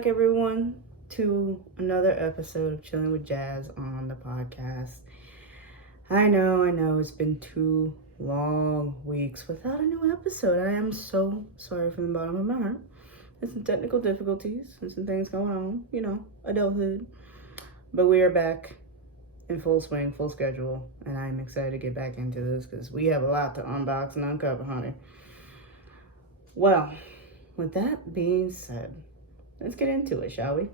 back, everyone, to another episode of Chilling with Jazz on the podcast. I know, it's been 2 long weeks without a new episode. I am so sorry from the bottom of my heart. There's some technical difficulties and some things going on, adulthood. But we are back in full swing, full schedule, and I'm excited to get back into this because we have a lot to unbox and uncover, honey. Well, with that being said, let's get into it, shall we?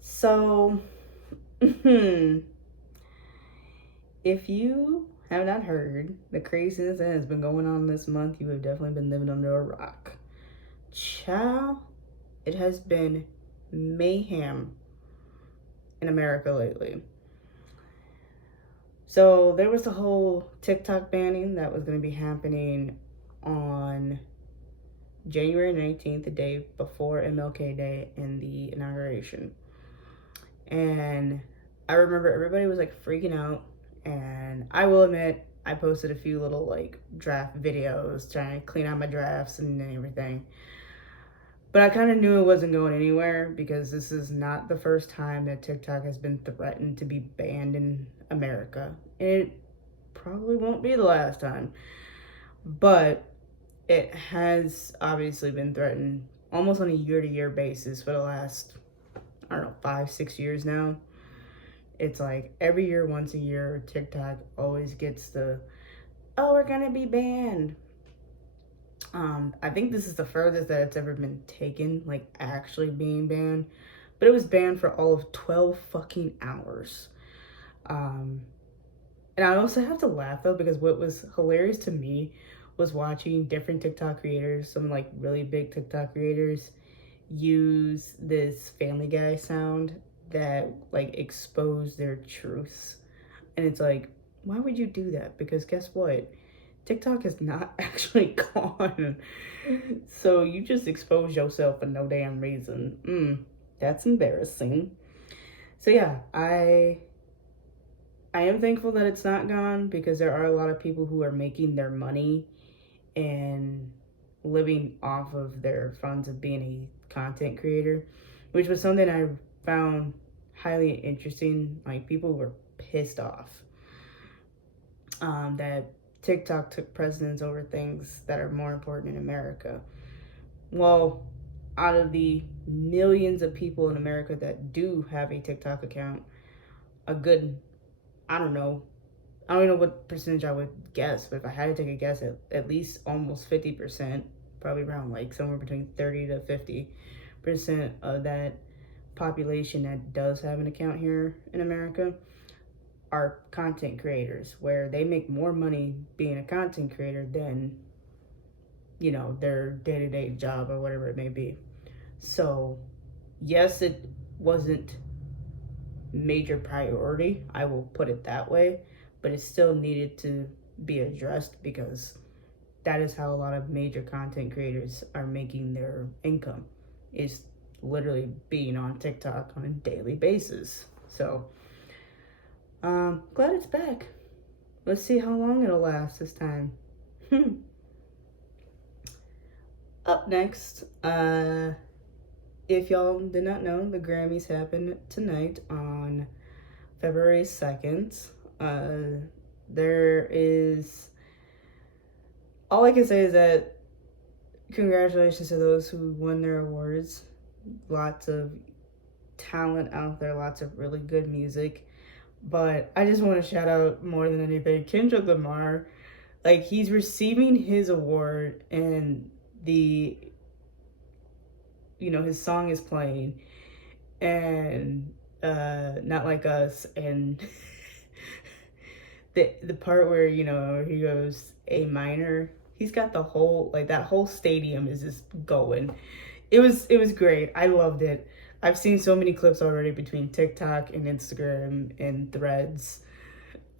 So, if you have not heard the craziness that has been going on this month, you have definitely been living under a rock. Child, it has been mayhem in America lately. So there was the whole TikTok banning that was going to be happening on January 19th, the day before MLK Day and the inauguration. And I remember everybody was like freaking out. And I will admit, I posted a few little like draft videos trying to clean out my drafts and everything. But I kind of knew it wasn't going anywhere because this is not the first time that TikTok has been threatened to be banned in America. It probably won't be the last time. But it has obviously been threatened almost on a year-to-year basis for the last, 5-6 years now. It's like every year, once a year, TikTok always gets the, oh, we're gonna be banned. I think this is the furthest that it's ever been taken, like actually being banned. But it was banned for all of 12 fucking hours. And I also have to laugh though, because what was hilarious to me was watching different TikTok creators, some like really big TikTok creators, use this Family Guy sound that like expose their truths. And it's like, why would you do that? Because guess what? TikTok is not actually gone. So you just expose yourself for no damn reason. That's embarrassing. So yeah, I am thankful that it's not gone because there are a lot of people who are making their money and living off of their funds of being a content creator, which was something I found highly interesting. Like, people were pissed off that TikTok took precedence over things that are more important in America. Well, out of the millions of people in America that do have a TikTok account, a good, I don't know what percentage I would guess, but if I had to take a guess, at least almost 50%, probably around like somewhere between 30 to 50% of that population that does have an account here in America are content creators, where they make more money being a content creator than, their day-to-day job or whatever it may be. So yes, it wasn't major priority, I will put it that way, but it still needed to be addressed because that is how a lot of major content creators are making their income, is literally being on TikTok on a daily basis. So glad it's back. Let's see how long it'll last this time. Up next, if y'all did not know, the Grammys happened tonight on February 2nd. There is, all I can say is that congratulations to those who won their awards. Lots of talent out there, lots of really good music. But I just want to shout out, more than anything, Kendrick Lamar. Like, he's receiving his award and his song is playing, and Not Like Us, and the part where he goes A minor, he's got the whole, like, that whole stadium is just going. It was great. I loved it. I've seen so many clips already between TikTok and Instagram and Threads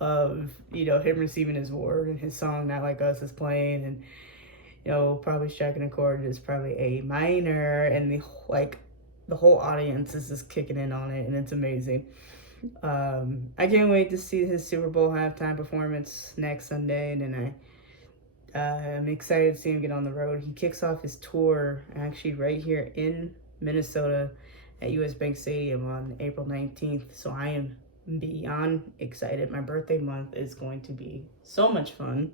of him receiving his award and his song Not Like Us is playing, and probably striking a chord is probably A minor, and the whole audience is just kicking in on it, and it's amazing. I can't wait to see his Super Bowl halftime performance next Sunday, and then I'm excited to see him get on the road. He kicks off his tour actually right here in Minnesota at US Bank Stadium on April 19th. So I am beyond excited. My birthday month is going to be so much fun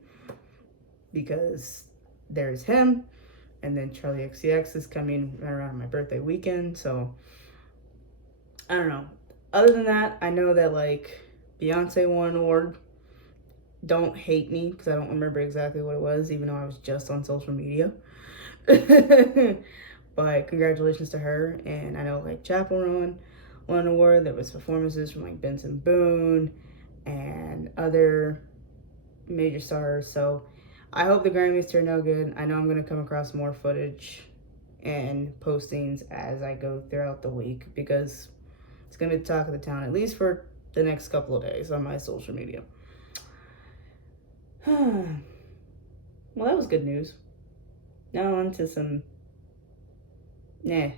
because there's him, and then Charlie XCX is coming right around my birthday weekend. So I don't know. Other than that, I know that like Beyonce won an award. Don't hate me because I don't remember exactly what it was, even though I was just on social media. But congratulations to her. And I know like Chapel Roan won an award. There was performances from like Benson Boone and other major stars. So I hope the Grammys turn out good. I know I'm going to come across more footage and postings as I go throughout the week because it's going to be the talk of the town, at least for the next couple of days on my social media. Well, that was good news. Now on to some meh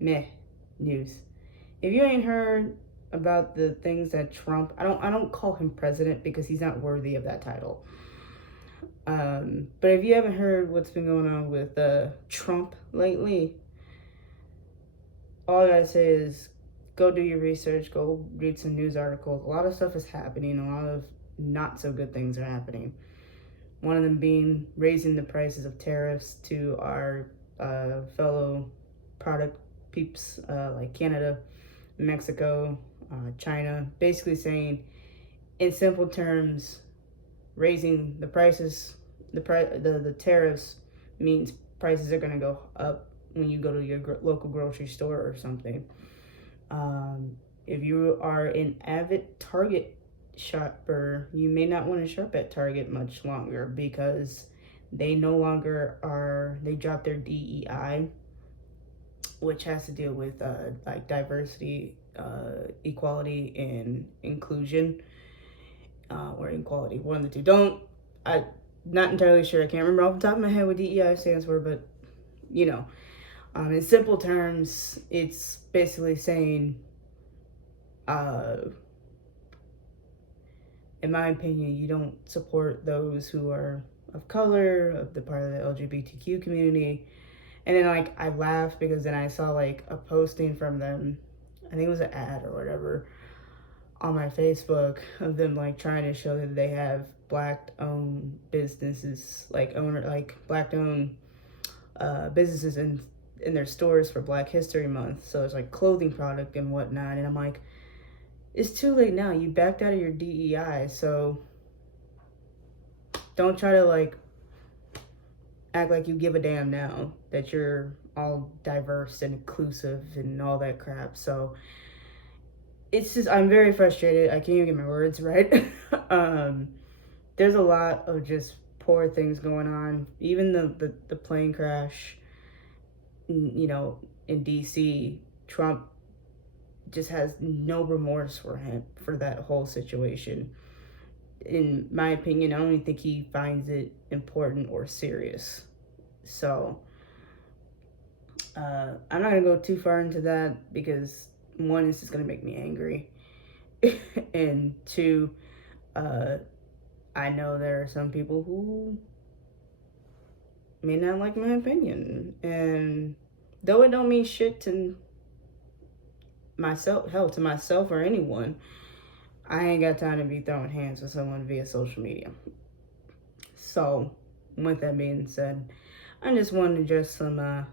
news. If you ain't heard about the things that Trump, I don't call him president because he's not worthy of that title. But if you haven't heard what's been going on with Trump lately, all I gotta say is go do your research, go read some news articles. A lot of stuff is happening, a lot of not so good things are happening. One of them being raising the prices of tariffs to our fellow product peeps like Canada, Mexico, China. Basically saying, in simple terms, raising the prices, the tariffs means prices are going to go up when you go to your local grocery store or something. If you are an avid Target shopper, you may not want to shop at Target much longer because they no longer are, they dropped their DEI, which has to deal with like diversity, equality, and inclusion, or equality, one of the two. I'm not entirely sure, I can't remember off the top of my head what DEI stands for, but you know, in simple terms, it's basically saying, in my opinion, you don't support those who are of color, of the part of the LGBTQ community. And then like I laughed because then I saw like a posting from them, I think it was an ad or whatever, on my Facebook of them like trying to show that they have black owned businesses, like black owned businesses in their stores for Black History Month. So it's like clothing product and whatnot. And I'm like, it's too late now. You backed out of your DEI, so don't try to like act like you give a damn now that you're all diverse and inclusive and all that crap. So it's just, I'm very frustrated. I can't even get my words right. There's a lot of just poor things going on. Even the plane crash, you know, in DC, Trump just has no remorse for that whole situation. In my opinion, I don't even think he finds it important or serious. So I'm not gonna go too far into that because one, it's just gonna make me angry, and two, I know there are some people who may not like my opinion, and though it don't mean shit to myself, hell, to myself or anyone, I ain't got time to be throwing hands with someone via social media. So, with that being said, I just wanted to address some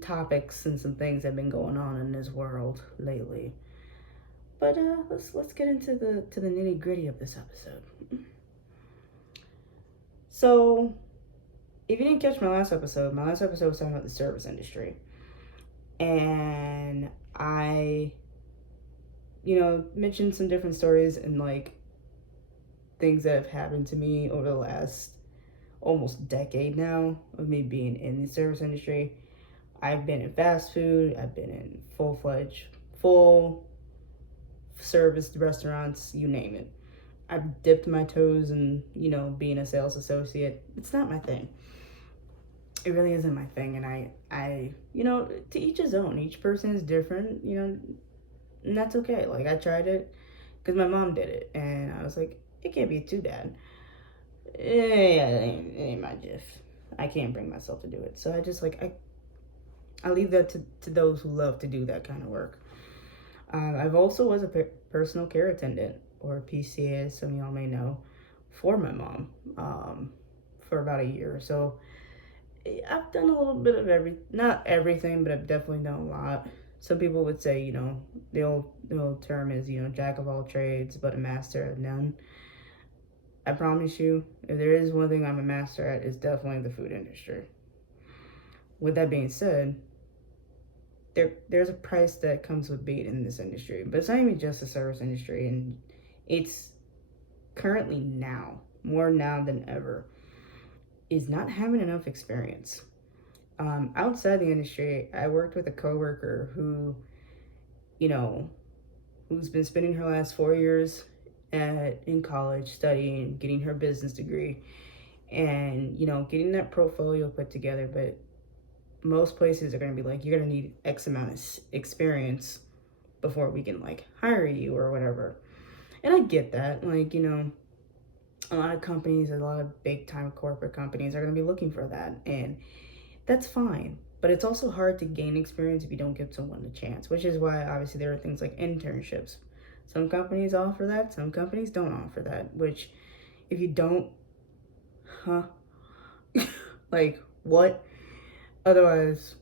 topics and some things that have been going on in this world lately. But let's get into the nitty gritty of this episode. So, if you didn't catch my last episode was talking about the service industry, and I, you know, mentioned some different stories and like things that have happened to me over the last almost decade now of me being in the service industry. I've been in fast food, I've been in full-fledged, full service restaurants, you name it. I've dipped my toes in, you know, being a sales associate. It's not my thing. It really isn't my thing, and I, you know, to each his own. Each person is different, you know, and that's okay. Like, I tried it because my mom did it, and I was like, it can't be too bad. it ain't my gift. I can't bring myself to do it. So I just like I leave that to those who love to do that kind of work. I've also was a personal care attendant, or PCA, as some of y'all may know, for my mom, for about a year. So I've done a little bit of not everything, but I've definitely done a lot. Some people would say, the old term is, jack of all trades, but a master of none. I promise you, if there is one thing I'm a master at, it's definitely the food industry. With that being said, there's a price that comes with being in this industry, but it's not even just the service industry, and it's currently now, more now than ever, is not having enough experience. Outside the industry, I worked with a coworker you know, who's been spending her last 4 years in college studying, getting her business degree, and getting that portfolio put together. But most places are going to be like, you're going to need X amount of experience before we can like hire you or whatever. And I get that. Like, a lot of companies, a lot of big time corporate companies are going to be looking for that. And that's fine. But it's also hard to gain experience if you don't give someone a chance, which is why obviously there are things like internships. Some companies offer that, some companies don't offer that, which if you don't, huh? Like, what? Otherwise,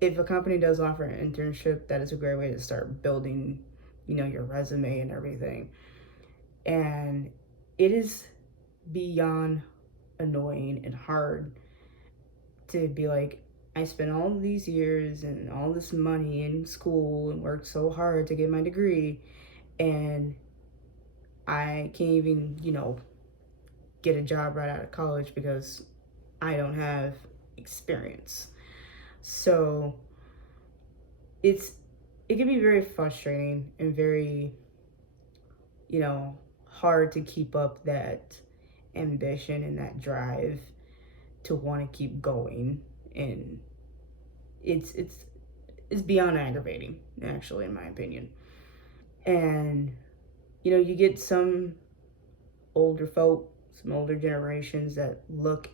if a company does offer an internship, that is a great way to start building, your resume and everything. And it is beyond annoying and hard to be like, I spent all these years and all this money in school and worked so hard to get my degree, and I can't even, get a job right out of college because I don't have experience. So it can be very frustrating and very, hard to keep up that ambition and that drive to want to keep going. And it's beyond aggravating, actually, in my opinion. And you get some older folk, some older generations that look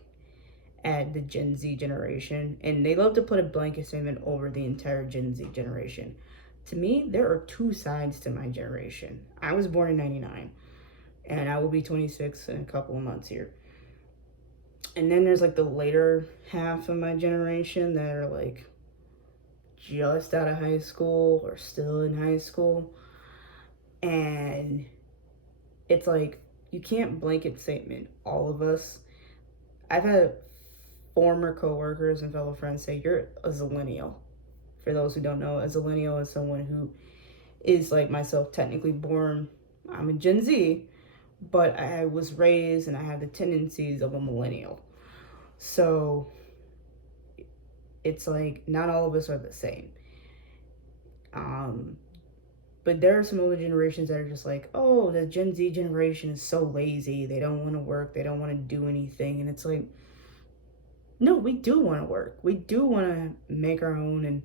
at the Gen Z generation, and they love to put a blanket statement over the entire Gen Z generation. To me, there are two sides to my generation. I was born in 99, and I will be 26 in a couple of months here. And then there's like the later half of my generation that are like just out of high school or still in high school. And it's like, you can't blanket statement all of us. I've had former coworkers and fellow friends say, you're a zillennial. For those who don't know, a zillennial is someone who is like myself, technically born, I'm a Gen Z, but I was raised and I have the tendencies of a millennial. So it's like, not all of us are the same. But there are some older generations that are just like, oh, the Gen Z generation is so lazy. They don't want to work. They don't want to do anything. And it's like, no, we do want to work. We do want to make our own and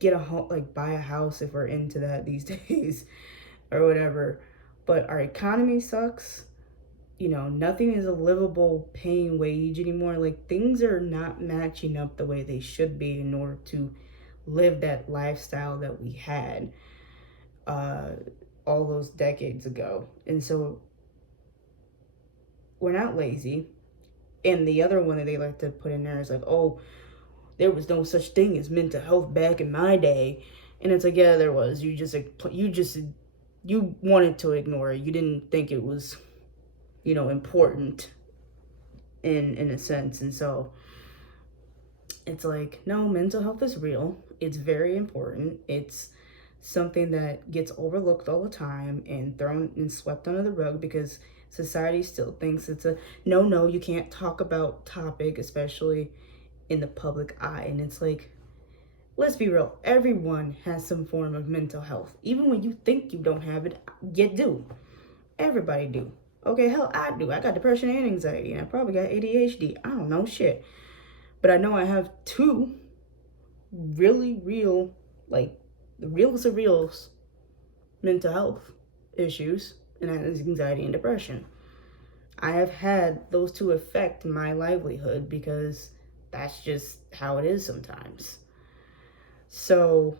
get a home, like buy a house if we're into that these days or whatever. But our economy sucks. Nothing is a livable paying wage anymore. Like, things are not matching up the way they should be in order to live that lifestyle that we had all those decades ago. And so we're not lazy. And the other one that they like to put in there is like, oh, there was no such thing as mental health back in my day. And it's like, yeah, there was. You wanted to ignore it. You didn't think it was, important in a sense. And so it's like, no, mental health is real. It's very important. It's something that gets overlooked all the time and thrown and swept under the rug because society still thinks it's a no, you can't talk about topic, especially in the public eye. And it's like, let's be real, everyone has some form of mental health. Even when you think you don't have it, you do. Everybody do. Okay, hell, I do. I got depression and anxiety, and I probably got ADHD. I don't know shit. But I know I have two really real, like, the realest of reals mental health issues, and that is anxiety and depression. I have had those two affect my livelihood because that's just how it is sometimes. So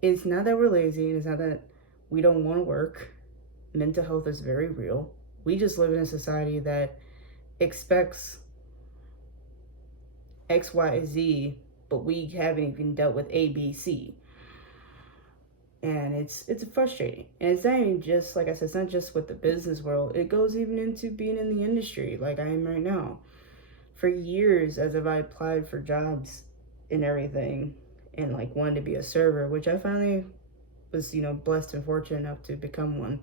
it's not that we're lazy, and it's not that we don't want to work. Mental health is very real. We just live in a society that expects X, Y, Z, but we haven't even dealt with A, B, C. And it's frustrating. And it's not even just, like I said, it's not just with the business world. It goes even into being in the industry like I am right now. For years, as if I applied for jobs and everything and like wanted to be a server, which I finally was, blessed and fortunate enough to become one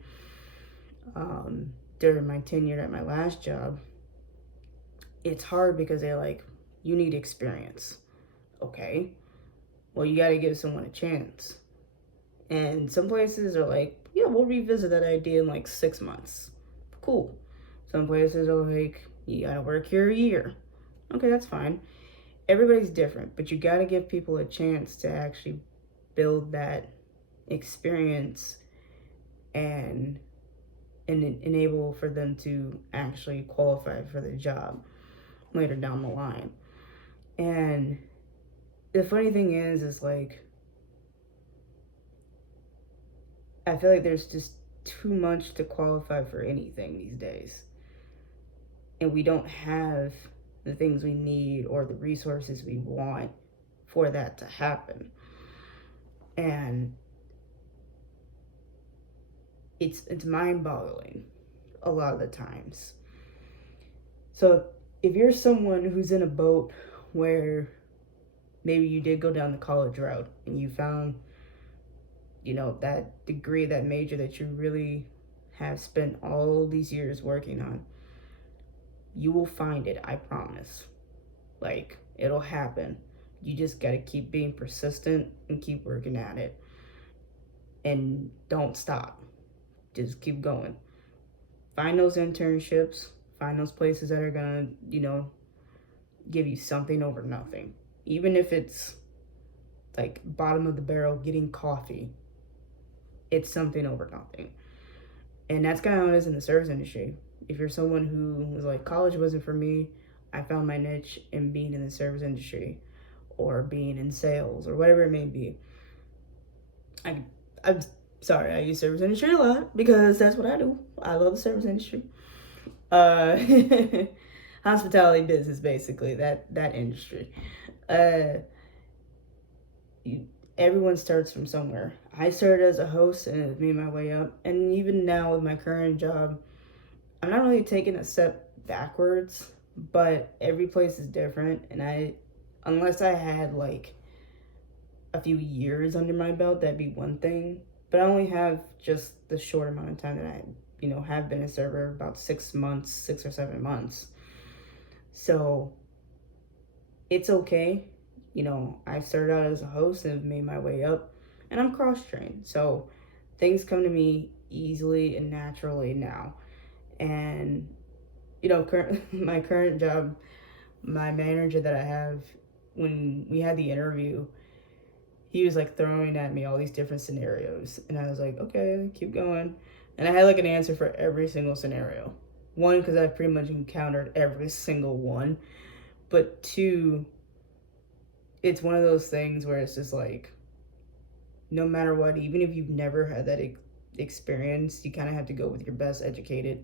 during my tenure at my last job. It's hard because they're like, you need experience. Okay, well, you got to give someone a chance. And some places are like, yeah, we'll revisit that idea in like 6 months. Cool. Some places are like, you got to work here a year. Okay, that's fine. Everybody's different, but you got to give people a chance to actually build that experience and enable for them to actually qualify for the job later down the line. And the funny thing is like, I feel like there's just too much to qualify for anything these days. And we don't have the things we need or the resources we want for that to happen. And it's mind-boggling a lot of the times. So if you're someone who's in a boat where maybe you did go down the college route and you found, that degree, that major that you really have spent all these years working on, you will find it, I promise. Like, it'll happen. You just got to keep being persistent and keep working at it. And don't stop. Just keep going. Find those internships. Find those places that are going to, give you something over nothing. Even if it's like bottom of the barrel getting coffee, it's something over nothing. And that's kind of how it is in the service industry. If you're someone who was like, college wasn't for me, I found my niche in being in the service industry or being in sales or whatever it may be. I'm sorry, I use service industry a lot because that's what I do. I love the service industry. Uh, Hospitality business, basically, that industry. Uh, Everyone starts from somewhere. I started as a host and it made my way up. And even now with my current job, I'm not really taking a step backwards, but every place is different. And unless I had like a few years under my belt, that'd be one thing. But I only have just the short amount of time that I, have been a server, about 6 months, 6 or 7 months. So it's okay. I started out as a host and made my way up, and I'm cross-trained. So things come to me easily and naturally now. And, my current job, my manager that I have, when we had the interview, he was like throwing at me all these different scenarios. And I was like, okay, keep going. And I had like an answer for every single scenario. One, because I've pretty much encountered every single one. But two, it's one of those things where it's just like, no matter what, even if you've never had that experience, you kind of have to go with your best educated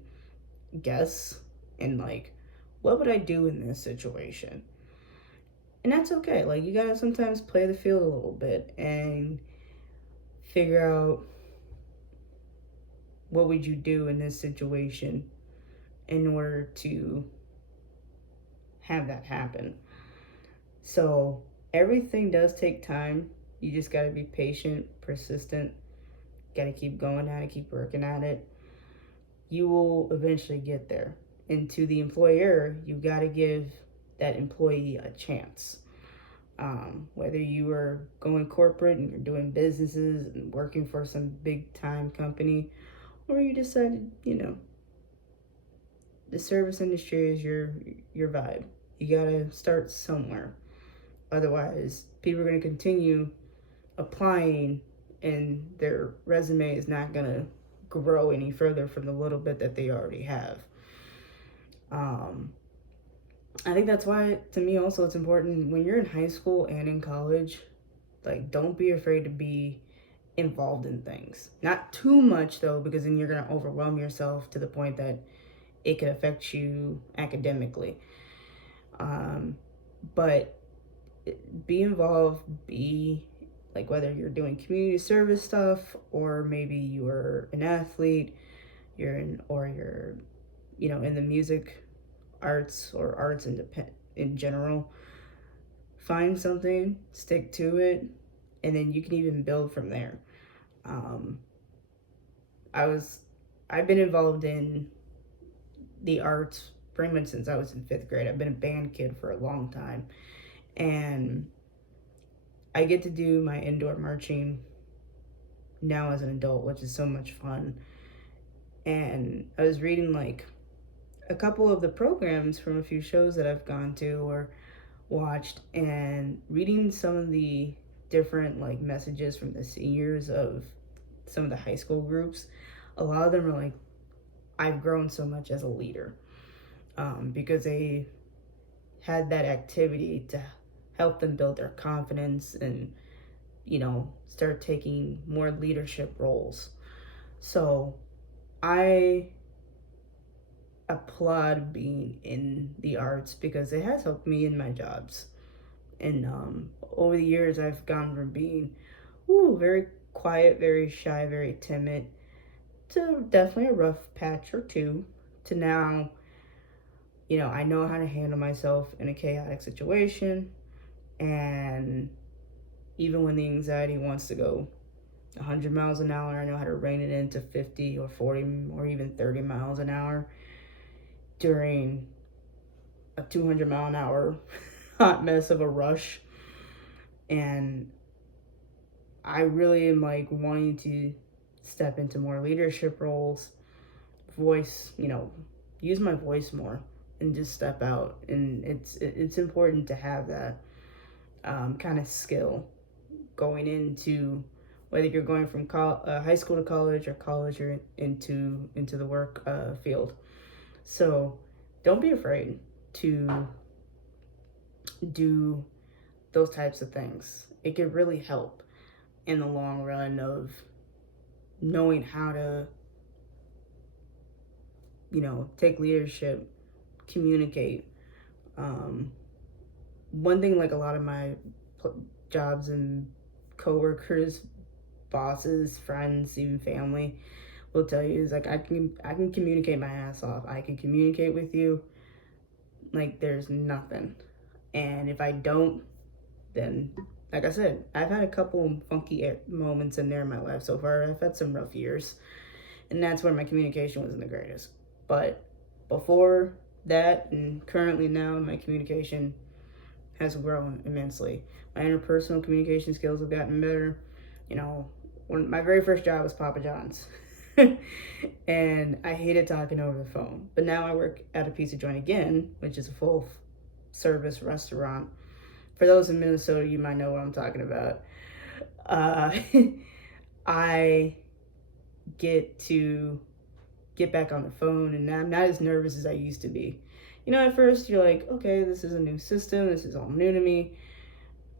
guess and like, what would I do in this situation? And that's okay. Like, you gotta sometimes play the field a little bit and figure out what would you do in this situation in order to have that happen. So everything does take time. You just got to be patient, persistent, got to keep going at it, keep working at it. You will eventually get there. And to the employer, you got to give that employee a chance. Whether you are going corporate and you're doing businesses and working for some big time company, or you decided, the service industry is your vibe. You got to start somewhere. Otherwise, people are going to continue applying and their resume is not going to grow any further from the little bit that they already have. I think that's why, to me, also, it's important when you're in high school and in college, like, don't be afraid to be involved in things. Not too much, though, because then you're going to overwhelm yourself to the point that it could affect you academically. But be involved, be like, whether you're doing community service stuff, or maybe you're an athlete, you're in the music arts or arts in general. Find something, stick to it, and then you can even build from there. um, I've been involved in the arts pretty much since I was in 5th grade. I've been a band kid for a long time, and I get to do my indoor marching now as an adult, which is so much fun. And I was reading like a couple of the programs from a few shows that I've gone to or watched, and reading some of the different like messages from the seniors of some of the high school groups. A lot of them are like, I've grown so much as a leader, because they had that activity to help them build their confidence and start taking more leadership roles. So I applaud being in the arts because it has helped me in my jobs. And over the years, I've gone from being very quiet, very shy, very timid, to definitely a rough patch or two, to now, I know how to handle myself in a chaotic situation. And even when the anxiety wants to go 100 miles an hour, I know how to rein it into 50 or 40 or even 30 miles an hour during a 200 mile an hour hot mess of a rush. And I really am like wanting to step into more leadership roles, use my voice more and just step out. And it's important to have that kind of skill going into whether you're going from high school to college, or college or into the work field. So don't be afraid to do those types of things. It could really help in the long run of knowing how to, take leadership, communicate. One thing, like a lot of my jobs and coworkers, bosses, friends, even family will tell you is like, I can communicate my ass off. I can communicate with you like there's nothing. And if I don't, then like I said, I've had a couple funky moments in there in my life so far. I've had some rough years, and that's where my communication wasn't the greatest. But before that and currently now, my communication has grown immensely. My interpersonal communication skills have gotten better. When my very first job was Papa John's. And I hated talking over the phone. But now I work at a pizza joint again, which is a full service restaurant. For those in Minnesota, you might know what I'm talking about. I get to get back on the phone, and I'm not as nervous as I used to be. At first you're like, okay, this is a new system. This is all new to me.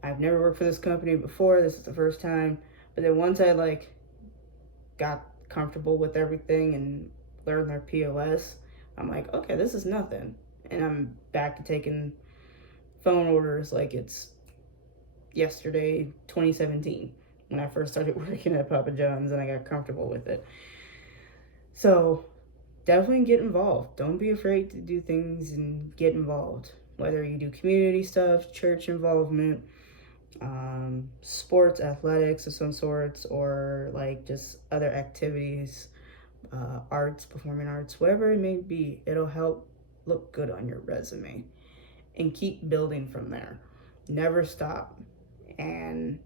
I've never worked for this company before. This is the first time. But then once I got comfortable with everything and learned their POS, I'm like, okay, this is nothing. And I'm back to taking phone orders like it's yesterday, 2017, when I first started working at Papa John's and I got comfortable with it. So definitely get involved. Don't be afraid to do things and get involved. Whether you do community stuff, church involvement, sports, athletics of some sorts, or like just other activities, arts, performing arts, whatever it may be, it'll help look good on your resume. And keep building from there. Never stop. And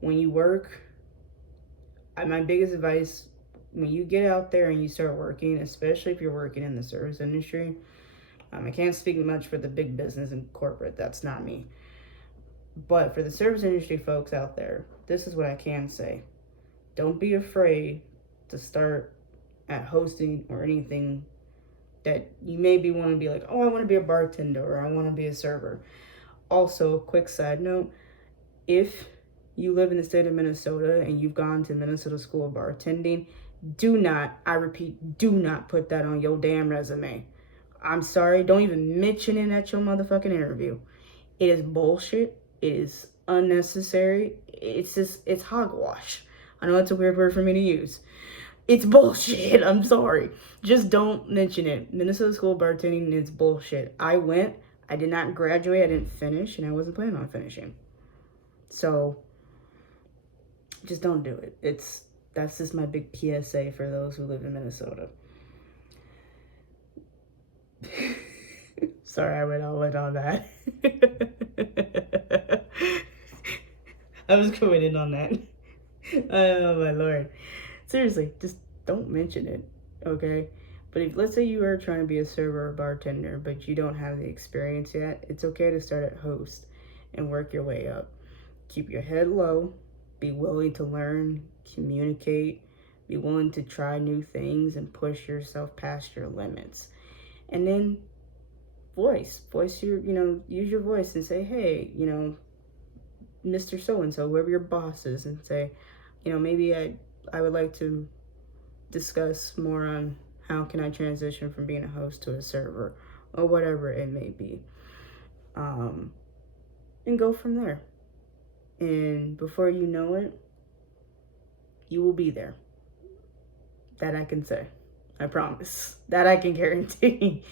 when you work, my biggest advice, when you get out there and you start working, especially if you're working in the service industry, I can't speak much for the big business and corporate. That's not me. But for the service industry folks out there, this is what I can say. Don't be afraid to start at hosting or anything that you maybe want to be like, oh, I want to be a bartender or I want to be a server. Also, quick side note, if you live in the state of Minnesota and you've gone to Minnesota School of Bartending, do not, I repeat, do not put that on your damn resume. I'm sorry, don't even mention it at your motherfucking interview. It is bullshit. It is unnecessary. It's hogwash. I know it's a weird word for me to use. It's bullshit. I'm sorry. Just don't mention it. Minnesota School of Bartending is bullshit. I went, I did not graduate, I didn't finish, and I wasn't planning on finishing. So, just don't do it. That's just my big PSA for those who live in Minnesota. Sorry, I went all in on that. I was going in on that. Oh my lord. Seriously, just don't mention it, okay? But if, let's say you are trying to be a server or bartender, but you don't have the experience yet, it's okay to start at host and work your way up. Keep your head low, be willing to learn, communicate, be willing to try new things and push yourself past your limits. And then voice your, use your voice and say, hey, Mr. So-and-so, whoever your boss is, and say, maybe I would like to discuss more on how can I transition from being a host to a server or whatever it may be. And go from there. And before you know it, you will be there. That I can say. I promise. That I can guarantee.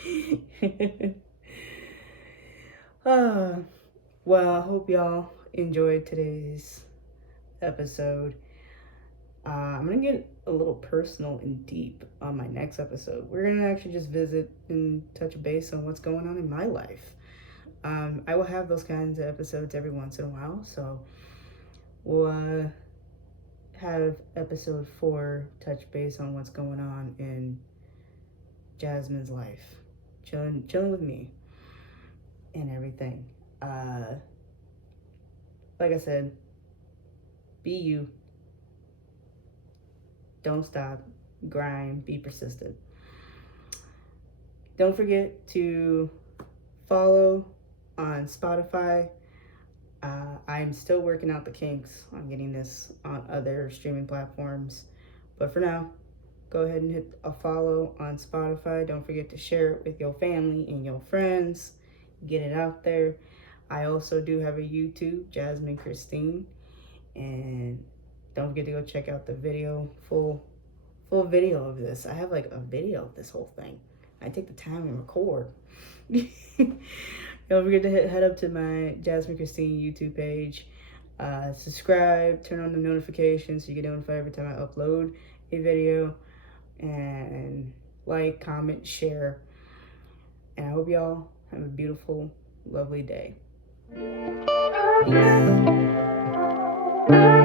Well, I hope y'all enjoyed today's episode. I'm going to get a little personal and deep on my next episode. We're going to actually just visit and touch base on what's going on in my life. I will have those kinds of episodes every once in a while, so we'll have episode 4 touch base on what's going on in Jasmine's life. Chilling with me and everything. Like I said, be you. Don't stop. Grind. Be persistent. Don't forget to follow on Spotify. I'm still working out the kinks on getting this on other streaming platforms. But for now, go ahead and hit a follow on Spotify. Don't forget to share it with your family and your friends. Get it out there. I also do have a YouTube, Jasmine Christine. And don't forget to go check out the video, full video of this. I have like a video of this whole thing. I take the time and record. Don't forget to head up to my Jasmine Christine YouTube page. Subscribe, turn on the notifications so you get notified every time I upload a video. And like, comment, share. And I hope y'all have a beautiful, lovely day. Peace.